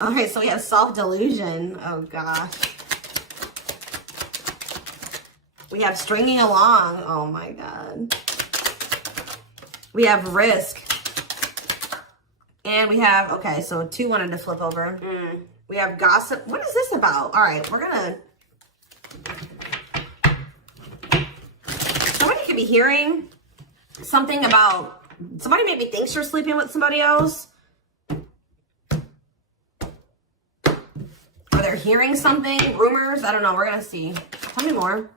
Okay, so we have self-delusion. Oh, gosh. We have stringing along. Oh, my God. We have risk. And we have, okay, so 2 wanted to flip over. We have gossip. What is this about? All right, we're going to... Somebody could be hearing something about... Somebody maybe thinks you're sleeping with somebody else. Or they're hearing something. Rumors. I don't know. We're going to see. Tell me more.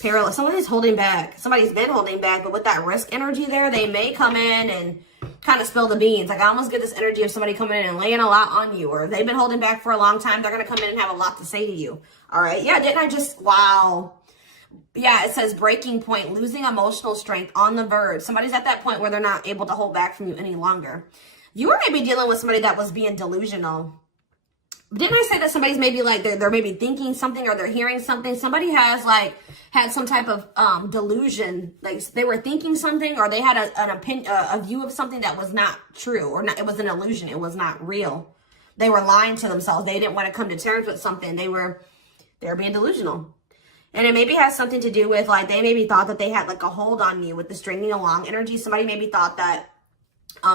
Parallel. Somebody's holding back. Somebody's been holding back, but with that risk energy there, they may come in and kind of spill the beans. Like, I almost get this energy of somebody coming in and laying a lot on you, or if they've been holding back for a long time, they're going to come in and have a lot to say to you. All right. Yeah. Didn't I just, wow. Yeah. It says breaking point, losing emotional strength, on the verge. Somebody's at that point where they're not able to hold back from you any longer. You are maybe dealing with somebody that was being delusional. Didn't I say that somebody's maybe like, they're maybe thinking something or they're hearing something? Somebody has like had some type of delusion, like they were thinking something, or they had an opinion, a view of something that was not true, or not, it was an illusion. It was not real. They were lying to themselves. They didn't want to come to terms with something. They were being delusional. And it maybe has something to do with like, they maybe thought that they had like a hold on you with the stringing along energy. Somebody maybe thought that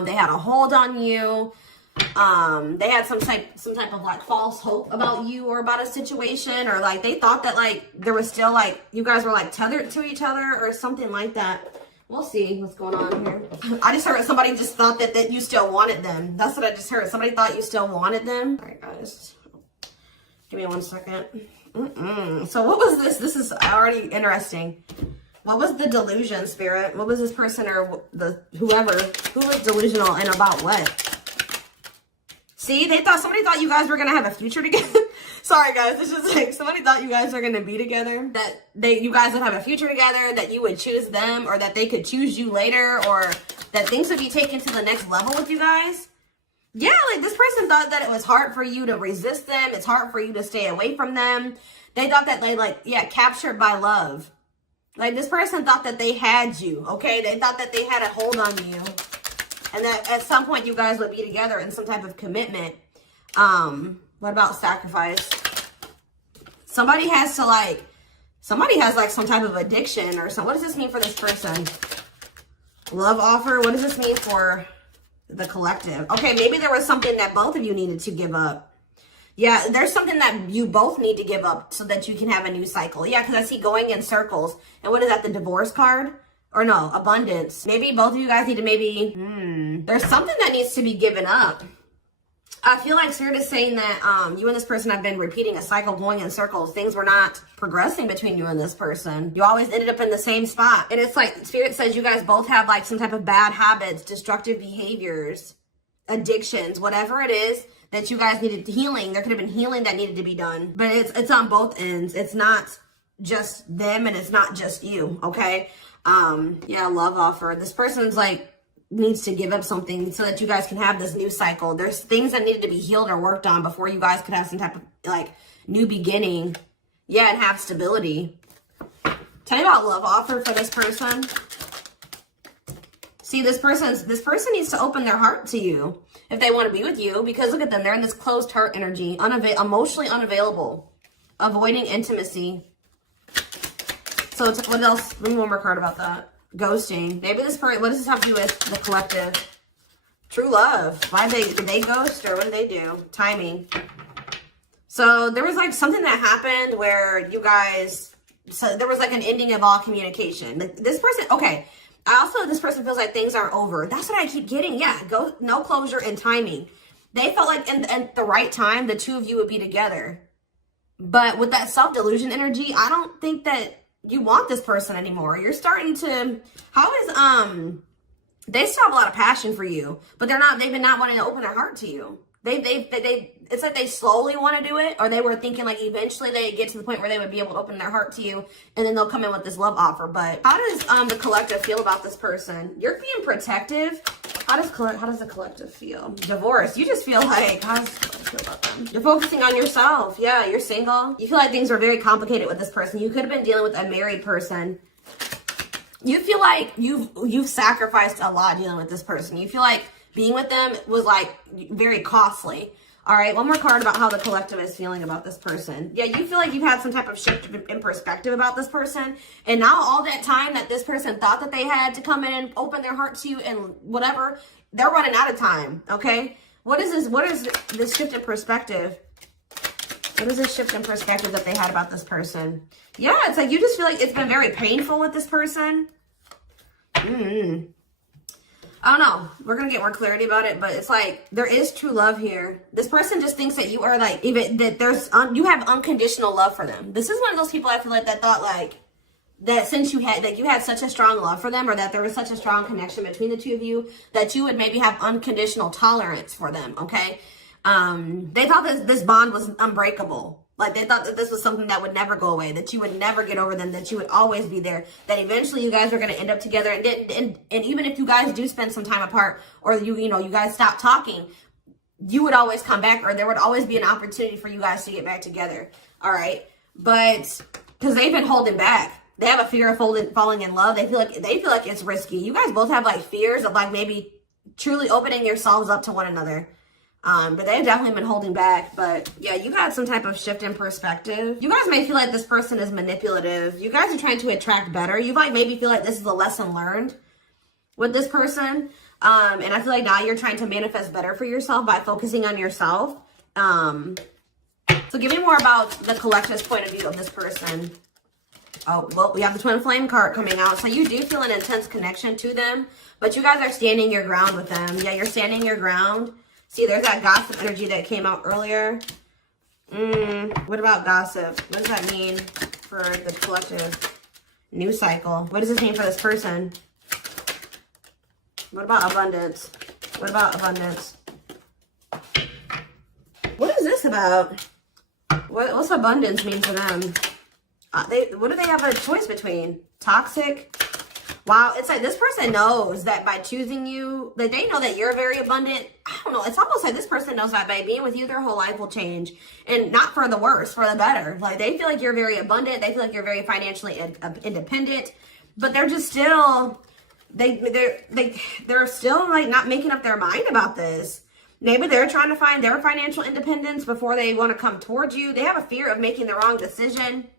they had a hold on you. They had some type of like false hope about you or about a situation, or like they thought that like there was still like you guys were like tethered to each other or something like that. We'll see what's going on here. I just heard somebody just thought that you still wanted them. That's what I just heard. Somebody thought you still wanted them. All right, guys, give me 1 second. So what was this? This is already interesting. What was the delusion, Spirit? What was this person or who was delusional and about what? See, somebody thought you guys were going to have a future together. Sorry, guys. It's just like somebody thought you guys are going to be together. That you guys would have a future together, that you would choose them, or that they could choose you later, or that things would be taken to the next level with you guys. Yeah, like this person thought that it was hard for you to resist them. It's hard for you to stay away from them. They thought that captured by love. Like this person thought that they had you, okay? They thought that they had a hold on you. And that at some point you guys would be together in some type of commitment. What about sacrifice? Somebody has like some type of addiction or something. What does this mean for this person? Love offer. What does this mean for the collective? Okay, maybe there was something that both of you needed to give up. Yeah, there's something that you both need to give up so that you can have a new cycle. Yeah, because I see going in circles. And what is that, the divorce card? Or no, abundance. Maybe both of you guys need to there's something that needs to be given up. I feel like Spirit is saying that you and this person have been repeating a cycle, going in circles. Things were not progressing between you and this person. You always ended up in the same spot. And it's like Spirit says you guys both have like some type of bad habits, destructive behaviors, addictions, whatever it is that you guys needed healing. There could have been healing that needed to be done. But it's on both ends. It's not just them and it's not just you, okay? Yeah, love offer. This person's like needs to give up something so that you guys can have this new cycle. There's things that needed to be healed or worked on before you guys could have some type of like new beginning. Yeah, and have stability. Tell me about love offer for this person. See, this person needs to open their heart to you if they want to be with you, because look at them. They're in this closed heart energy, emotionally unavailable, avoiding intimacy. So what else? Give me one more card about that. Ghosting. Maybe this person, what does this have to do with the collective? True love. Did they ghost or what did they do? Timing. So there was like something that happened where you guys, so there was like an ending of all communication. Like this person, okay. This person feels like things are over. That's what I keep getting. Yeah. No closure and timing. They felt like at the right time, the two of you would be together. But with that self-delusion energy, I don't think that you want this person anymore. You're starting to, they still have a lot of passion for you, but they've been not wanting to open their heart to you. It's like they slowly want to do it, or they were thinking like eventually they get to the point where they would be able to open their heart to you, and then they'll come in with this love offer. But how does the collective feel about this person? You're being protective. How does the collective feel? Divorce. You just feel like, how does the collective feel about them? You're focusing on yourself. Yeah, you're single. You feel like things are very complicated with this person. You could have been dealing with a married person. You feel like you've sacrificed a lot dealing with this person. You feel like being with them was like very costly. All right, one more card about how the collective is feeling about this person. Yeah, you feel like you've had some type of shift in perspective about this person. And now all that time that this person thought that they had to come in and open their heart to you and whatever, they're running out of time, okay? What is this? What is this shift in perspective? What is this shift in perspective that they had about this person? Yeah, it's like you just feel like it's been very painful with this person. I don't know. We're going to get more clarity about it, but it's like there is true love here. This person just thinks that you are like, even that you have unconditional love for them. This is one of those people I feel like that thought like that since you had such a strong love for them, or that there was such a strong connection between the two of you, that you would maybe have unconditional tolerance for them, okay? They thought that this bond was unbreakable. Like they thought that this was something that would never go away, that you would never get over them, that you would always be there, that eventually you guys are going to end up together. And even if you guys do spend some time apart, or you guys stop talking, you would always come back, or there would always be an opportunity for you guys to get back together. All right. But because they've been holding back, they have a fear of falling in love. They feel like it's risky. You guys both have like fears of like maybe truly opening yourselves up to one another. But they've definitely been holding back. But yeah, you got some type of shift in perspective. You guys may feel like this person is manipulative. You guys are trying to attract better. You might maybe feel like this is a lesson learned with this person. And I feel like now you're trying to manifest better for yourself by focusing on yourself. So give me more about the collective's point of view of this person. Oh, well, we have the Twin Flame card coming out. So you do feel an intense connection to them, but you guys are standing your ground with them. Yeah, you're standing your ground. See, there's that gossip energy that came out earlier. What about gossip? What does that mean for the collective? New cycle. What does this mean for this person? What about abundance? What about abundance? What is this about? What's abundance mean to them? What do they have a choice between? Toxic? Wow, it's like this person knows that by choosing you, like they know that you're very abundant. I don't know. It's almost like this person knows that by being with you, their whole life will change, and not for the worse, for the better. Like they feel like you're very abundant. They feel like you're very financially independent, but they're just still, they're still like not making up their mind about this. Maybe they're trying to find their financial independence before they want to come towards you. They have a fear of making the wrong decision.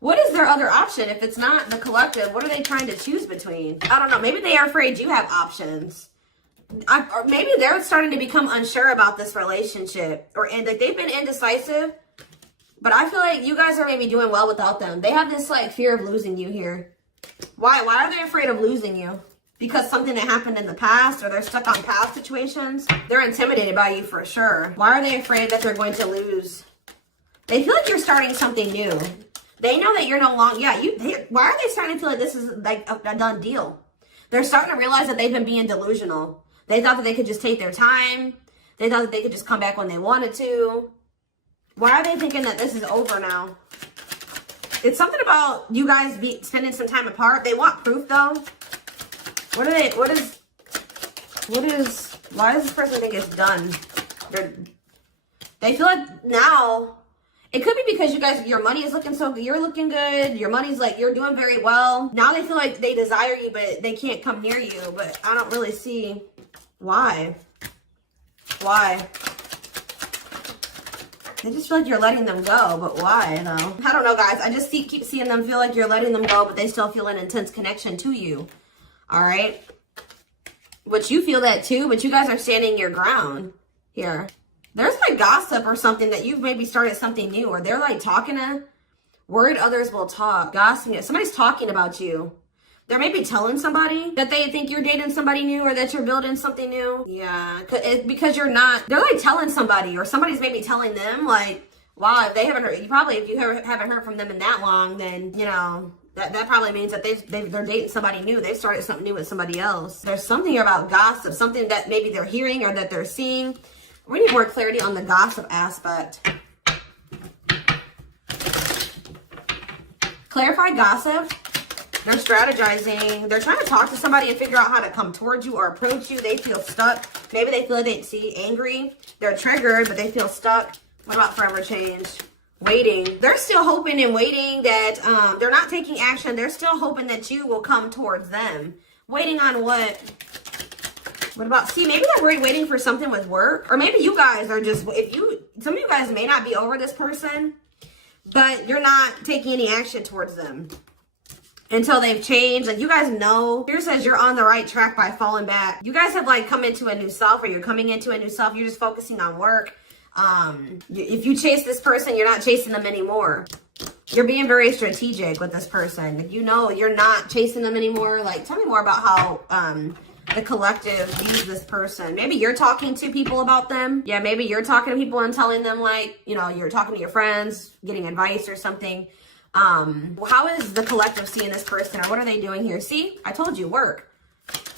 What is their other option if it's not the collective? What are they trying to choose between? I don't know. Maybe they are afraid you have options. Or maybe they're starting to become unsure about this relationship. And like they've been indecisive. But I feel like you guys are maybe doing well without them. They have this like fear of losing you here. Why are they afraid of losing you? Because something that happened in the past, or they're stuck on past situations? They're intimidated by you for sure. Why are they afraid that they're going to lose? They feel like you're starting something new. They know that you're no longer, why are they starting to feel like this is like a done deal? They're starting to realize that they've been being delusional. They thought that they could just take their time. They thought that they could just come back when they wanted to. Why are they thinking that this is over now? It's something about you guys spending some time apart. They want proof though. Why does this person think it's done? They feel like now, it could be because you guys, your money is looking so good. You're looking good. Your money's like, you're doing very well. Now they feel like they desire you, but they can't come near you. But I don't really see why. Why? They just feel like you're letting them go, but why though? I don't know, guys. I just keep seeing them feel like you're letting them go, but they still feel an intense connection to you. All right? Which you feel that too, but you guys are standing your ground here. There's like gossip or something that you've maybe started something new, or they're like talking to, worried others will talk, gossiping. Somebody's talking about you. They're maybe telling somebody that they think you're dating somebody new, or that you're building something new. Yeah, because you're not, they're like telling somebody, or somebody's maybe telling them like, wow, if they haven't heard, if you haven't heard from them in that long, then, you know, that probably means that they're dating somebody new. They've started something new with somebody else. There's something here about gossip, something that maybe they're hearing or that they're seeing. We need more clarity on the gossip aspect. Clarify gossip. They're strategizing. They're trying to talk to somebody and figure out how to come towards you or approach you. They feel stuck. Maybe they feel like they see angry. They're triggered, but they feel stuck. What about forever change? Waiting. They're still hoping and waiting that they're not taking action. They're still hoping that you will come towards them. Waiting on what? What about, see, maybe they're worried waiting for something with work. Or maybe you guys are just, some of you guys may not be over this person, but you're not taking any action towards them until they've changed. Like, you guys know, here says you're on the right track by falling back. You guys have like come into a new self, or you're coming into a new self. You're just focusing on work. If you chase this person, you're not chasing them anymore. You're being very strategic with this person. You know, you're not chasing them anymore. Like, tell me more about how, the collective views this person. Maybe you're talking to people about them. Yeah, maybe you're talking to people and telling them, like, you know, you're talking to your friends, getting advice or something. How is the collective seeing this person, or what are they doing here? See, I told you, work.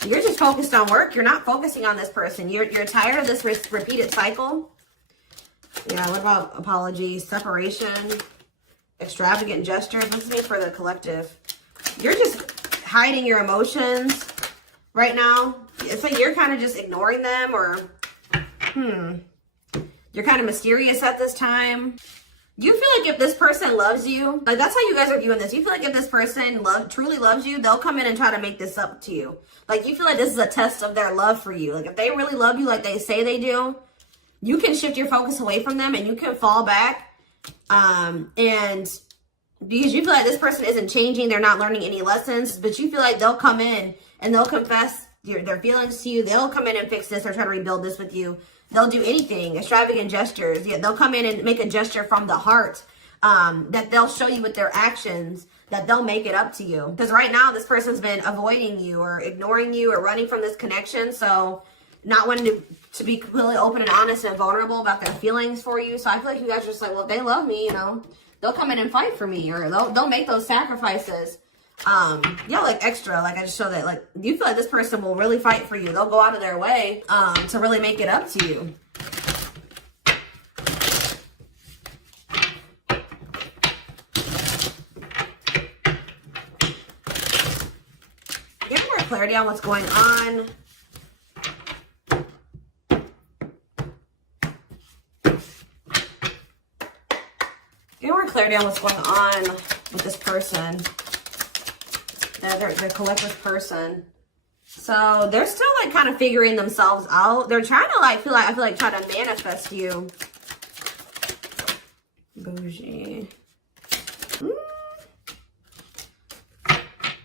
You're just focused on work. You're not focusing on this person. You're tired of this repeated cycle. Yeah, what about apologies, separation, extravagant gestures? What's the name for the collective? You're just hiding your emotions right now. It's like you're kind of just ignoring them, or you're kind of mysterious at this time. You feel like if this person loves you, like, that's how you guys are viewing this. You feel like if this person truly loves you, they'll come in and try to make this up to you. Like, you feel like this is a test of their love for you. Like, if they really love you like they say they do, you can shift your focus away from them and you can fall back. And because you feel like this person isn't changing, they're not learning any lessons, but you feel like they'll come in and they'll confess their feelings to you. They'll come in and fix this or try to rebuild this with you. They'll do anything, extravagant gestures. Yeah, they'll come in and make a gesture from the heart, that they'll show you with their actions, that they'll make it up to you. Because right now, this person's been avoiding you or ignoring you or running from this connection. So not wanting to be completely open and honest and vulnerable about their feelings for you. So I feel like you guys are just like, well, if they love me, you know, they'll come in and fight for me, or they'll make those sacrifices. Yeah, like extra, like I just show that, like, you feel like this person will really fight for you. They'll go out of their way to really make it up to you. Get more clarity on what's going on. Get more clarity on what's going on with this person. Their collective person. So they're still like kind of figuring themselves out. They're trying to like I feel like try to manifest you. Bougie.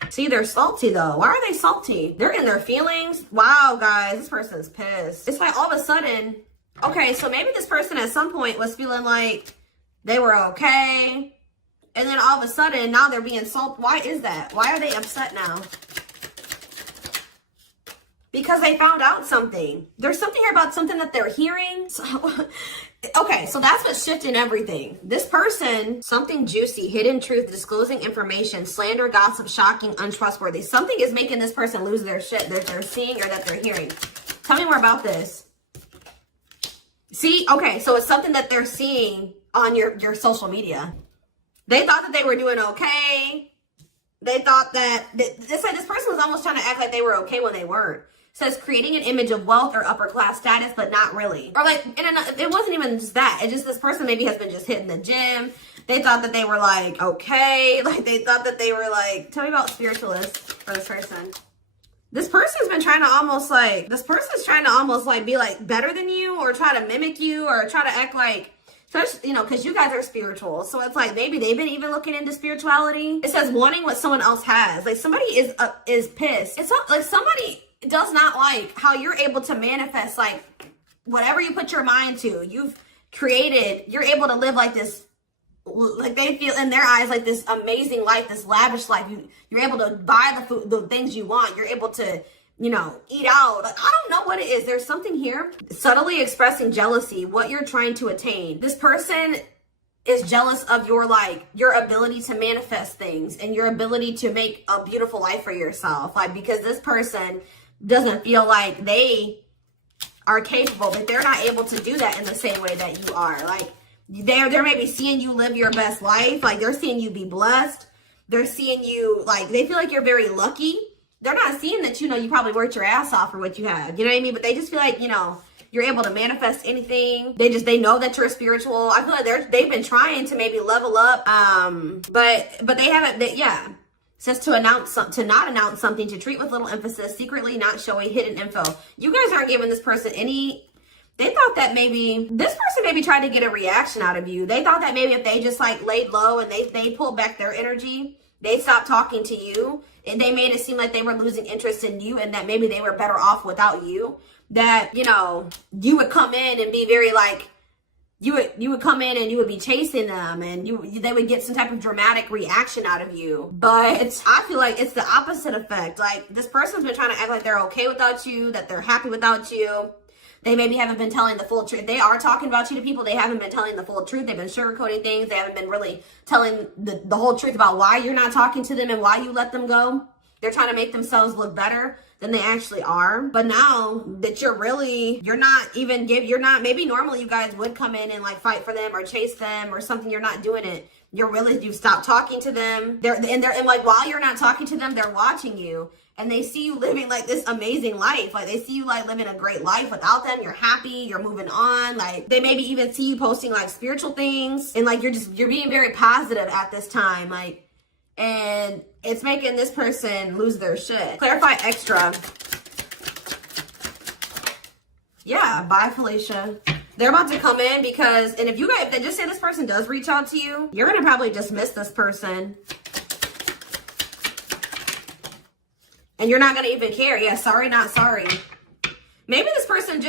See, they're salty though. Why are they salty? They're in their feelings. Wow, guys, this person's pissed. It's like all of a sudden, okay, so maybe this person at some point was feeling like they were okay. And then all of a sudden, now they're being salty. Why is that? Why are they upset now? Because they found out something. There's something here about something that they're hearing. So, okay, so that's what's shifting everything. This person, something juicy, hidden truth, disclosing information, slander, gossip, shocking, untrustworthy. Something is making this person lose their shit that they're seeing or that they're hearing. Tell me more about this. See, okay, so it's something that they're seeing on your social media. They thought that they were doing okay. They thought that this person was almost trying to act like they were okay when they weren't. It says creating an image of wealth or upper class status, but not really. Or like, it wasn't even just that. It's just this person maybe has been just hitting the gym. They thought that they were like, okay. Like they thought that they were like, tell me about spiritualists for this person. This person's been trying to almost like, be like better than you, or try to mimic you, or try to act like, you know, because you guys are spiritual. So it's like maybe they've been even looking into spirituality. It says wanting what someone else has. Like somebody is pissed. It's not, like somebody does not like how you're able to manifest like whatever you put your mind to. You've created, you're able to live like this, like they feel in their eyes like this amazing life, this lavish life. You're able to buy the food, the things you want. You're able to, you know, eat out. Like, I don't know what it is. There's something here. Subtly expressing jealousy, what you're trying to attain. This person is jealous of your ability to manifest things and your ability to make a beautiful life for yourself. Like, because this person doesn't feel like they are capable, that they're not able to do that in the same way that you are. Like, they're maybe seeing you live your best life. Like, they're seeing you be blessed. They're seeing you, like, they feel like you're very lucky. They're not seeing that, you know, you probably worked your ass off for what you have. You know what I mean? But they just feel like, you know, you're able to manifest anything. They know that you're spiritual. I feel like they've been trying to maybe level up. But they haven't, yeah. says to not announce something, to treat with little emphasis, secretly not showing hidden info. You guys aren't giving this person any. They thought that maybe this person maybe tried to get a reaction out of you. They thought that maybe if they just like laid low and they pulled back their energy, they stopped talking to you, and they made it seem like they were losing interest in you, and that maybe they were better off without you. That, you know, you would come in and be very like, you would come in and you would be chasing them, and they would get some type of dramatic reaction out of you. But I feel like it's the opposite effect. Like, this person's been trying to act like they're okay without you, that they're happy without you. They maybe haven't been telling the full truth. They are talking about you to people. They haven't been telling the full truth. They've been sugarcoating things. They haven't been really telling the whole truth about why you're not talking to them and why you let them go. They're trying to make themselves look better than they actually are. But now that maybe normally you guys would come in and like fight for them or chase them or something. You're not doing it. You stop talking to them. And like, while you're not talking to them, they're watching you. And they see you living like this amazing life. Like, they see you like living a great life without them. You're happy. You're moving on. Like, they maybe even see you posting like spiritual things. And like, you're being very positive at this time. Like, and it's making this person lose their shit. Clarify extra. Yeah, bye, Felicia. They're about to come in because, and if they just say this person does reach out to you, you're going to probably dismiss this person. And you're not going to even care. Yeah, sorry, not sorry. Maybe this person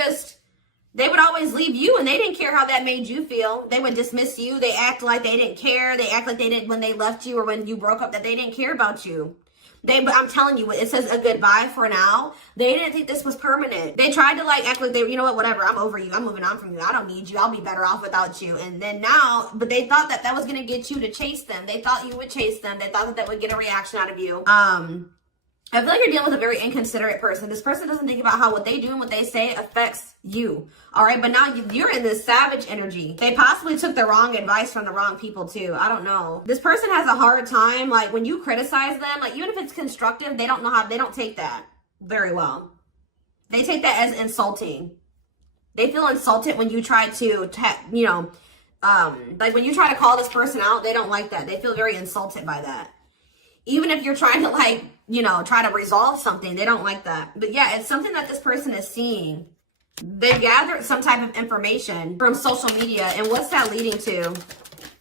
they would always leave you and they didn't care how that made you feel. They would dismiss you. They act like they didn't care. They act like they didn't when they left you or when you broke up, that they didn't care about you. But I'm telling you, it says a goodbye for now. They didn't think this was permanent. They tried to like act like you know what, whatever, I'm over you. I'm moving on from you. I don't need you. I'll be better off without you. And then now, but they thought that was going to get you to chase them. They thought you would chase them. They thought that would get a reaction out of you. I feel like you're dealing with a very inconsiderate person. This person doesn't think about how what they do and what they say affects you. All right, but now you're in this savage energy. They possibly took the wrong advice from the wrong people too. I don't know. This person has a hard time. Like, when you criticize them, like, even if it's constructive, they don't take that very well. They take that as insulting. They feel insulted when you try to, like when you try to call this person out, they don't like that. They feel very insulted by that. Even if you're trying to like, try to resolve something, they don't like that. But yeah, it's something that this person is seeing. They've gathered some type of information from social media. And what's that leading to?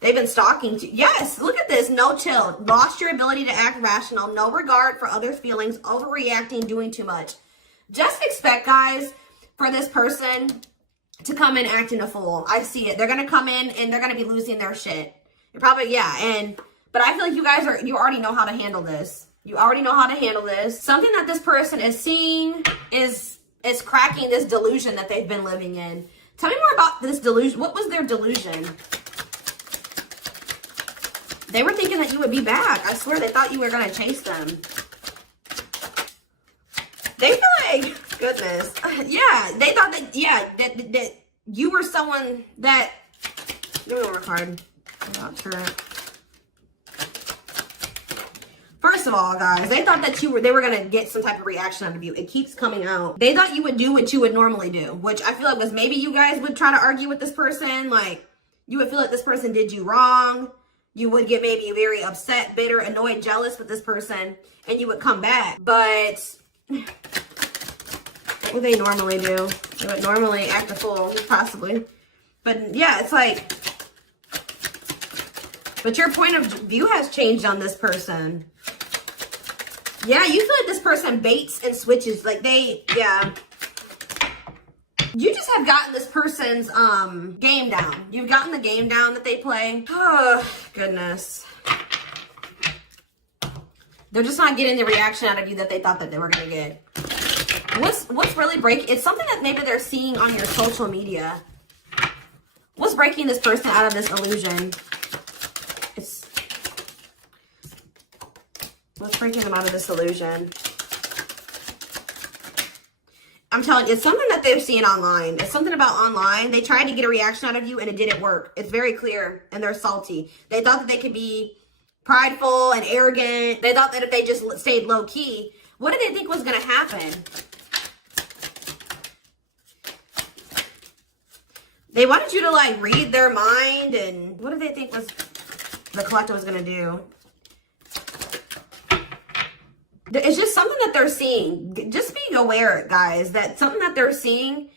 They've been stalking you. Yes, look at this. No chill. Lost your ability to act rational. No regard for others' feelings. Overreacting. Doing too much. Just expect, guys, for this person to come in acting a fool. I see it. They're going to come in and they're going to be losing their shit. Probably, yeah. But I feel like you already know how to handle this. You already know how to handle this. Something that this person is seeing is cracking this delusion that they've been living in. Tell me more about this delusion. What was their delusion? They were thinking that you would be back. I swear, they thought you were going to chase them. They feel like, goodness. Yeah, they thought that, that you were someone that, give me one more card. I'm not sure. First of all, guys, they thought that they were going to get some type of reaction out of you. It keeps coming out. They thought you would do what you would normally do, which I feel like was maybe you guys would try to argue with this person. Like, you would feel like this person did you wrong. You would get maybe very upset, bitter, annoyed, jealous with this person, and you would come back. But what would they normally do? They would normally act a fool, possibly. But yeah, it's like, but your point of view has changed on this person. Yeah, you feel like this person baits and switches. Like yeah. You just have gotten this person's game down. You've gotten the game down that they play. Oh, goodness. They're just not getting the reaction out of you that they thought that they were going to get. What's really breaking? It's something that maybe they're seeing on your social media. What's breaking this person out of this illusion? What's breaking them out of this illusion? I'm telling you, it's something that they've seen online. It's something about online. They tried to get a reaction out of you and it didn't work. It's very clear and they're salty. They thought that they could be prideful and arrogant. They thought that if they just stayed low key, what did they think was going to happen? They wanted you to like read their mind, and what did they think was the collective was going to do? It's just something that they're seeing. Just being aware, guys, that something that they're seeing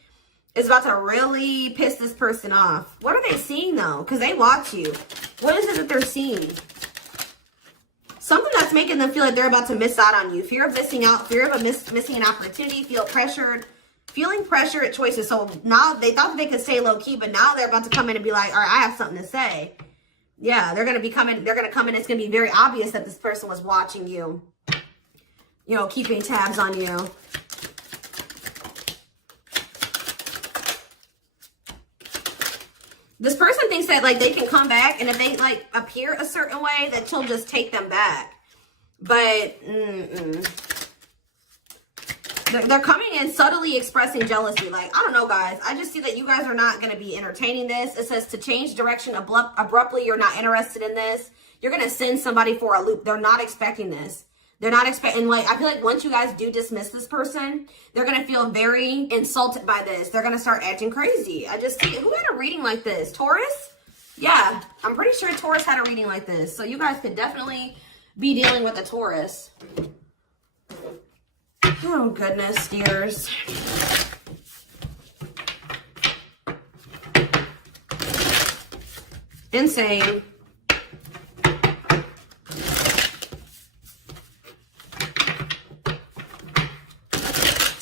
is about to really piss this person off. What are they seeing, though? Because they watch you. What is it that they're seeing? Something that's making them feel like they're about to miss out on you. Fear of missing out. Fear of missing an opportunity. Feel pressured. Feeling pressure at choices. So now they thought that they could stay low-key, but now they're about to come in and be like, all right, I have something to say. Yeah, they're going to be coming. They're going to come in. It's going to be very obvious that this person was watching you. You know, keeping tabs on you. This person thinks that, like, they can come back, and if they, like, appear a certain way, that she'll just take them back. But, They're coming in subtly expressing jealousy. Like, I don't know, guys. I just see that you guys are not going to be entertaining this. It says to change direction abruptly. You're not interested in this. You're going to send somebody for a loop. They're not expecting this. They're not expecting, like, I feel like once you guys do dismiss this person, they're going to feel very insulted by this. They're going to start acting crazy. I just see, who had a reading like this? Taurus? Yeah, I'm pretty sure Taurus had a reading like this. So you guys could definitely be dealing with a Taurus. Oh, goodness, dears. Insane.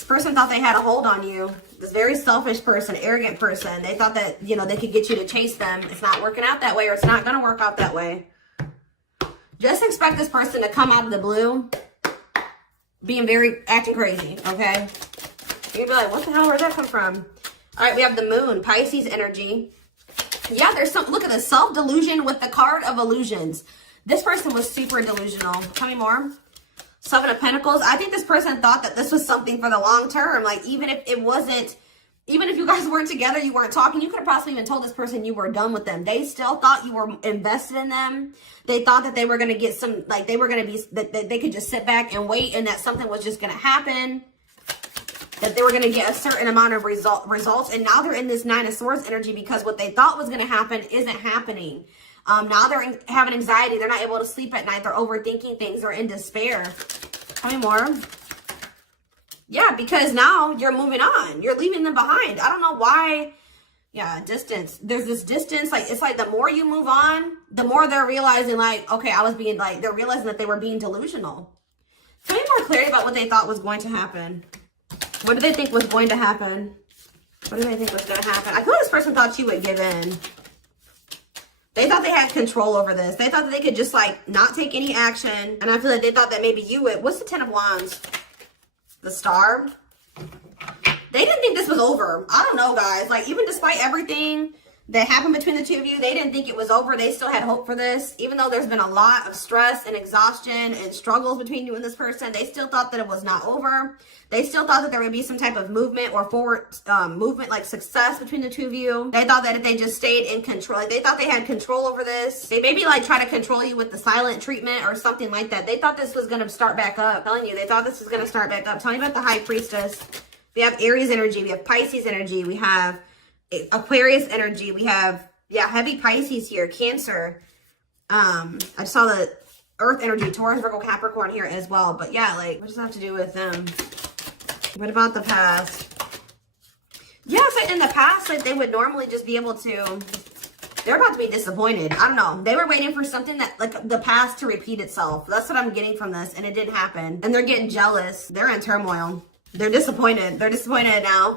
Person thought they had a hold on you. This very selfish person, arrogant person. They thought that, you know, they could get you to chase them. It's not working out that way, or it's not going to work out that way. Just expect this person to come out of the blue being acting crazy, okay? You'd be like, what the hell, where'd that come from? All right, we have the moon, Pisces energy. Yeah, there's some, look at the self-delusion with the card of illusions. This person was super delusional. Tell me more. Seven of Pentacles. I think this person thought that this was something for the long term. Like, even if it wasn't, even if you guys weren't together, you weren't talking, you could have possibly even told this person you were done with them. They still thought you were invested in them. They thought that they were going to get some, like, they were going to be, that they could just sit back and wait, and that something was just going to happen. That they were going to get a certain amount of results. And now they're in this Nine of Swords energy because what they thought was going to happen isn't happening. Now they're having anxiety. They're not able to sleep at night. They're overthinking things. They're in despair. Tell me more. Yeah, because now you're moving on. You're leaving them behind. I don't know why. Yeah, distance. There's this distance. Like, it's like the more you move on, the more they're realizing, like, okay, I was being, like, they're realizing that they were being delusional. Tell me more clarity about what they thought was going to happen. What did they think was going to happen? What did they think was going to happen? I feel like this person thought you would give in. They thought they had control over this. They thought that they could just, like, not take any action. And I feel like they thought that maybe you would. What's the Ten of Wands? The Star. They didn't think this was over. I don't know, guys. Like, even despite everything that happened between the two of you, they didn't think it was over. They still had hope for this. Even though there's been a lot of stress and exhaustion and struggles between you and this person, they still thought that it was not over. They still thought that there would be some type of movement or forward movement, like success between the two of you. They thought that if they just stayed in control, like they thought they had control over this. They maybe like try to control you with the silent treatment or something like that. They thought this was going to start back up. I'm telling you, they thought this was going to start back up. Tell me about the High Priestess. We have Aries energy. We have Pisces energy. We have Aquarius energy. We have, yeah, heavy Pisces here. Cancer. I just saw the Earth energy. Taurus, Virgo, Capricorn here as well. But yeah, like, what does that have to do with them? What about the past? Yeah, so in the past, like, they would normally just be able to, they're about to be disappointed. I don't know. They were waiting for something that, like, the past to repeat itself. That's what I'm getting from this, and it didn't happen. And they're getting jealous. They're in turmoil. They're disappointed. They're disappointed now.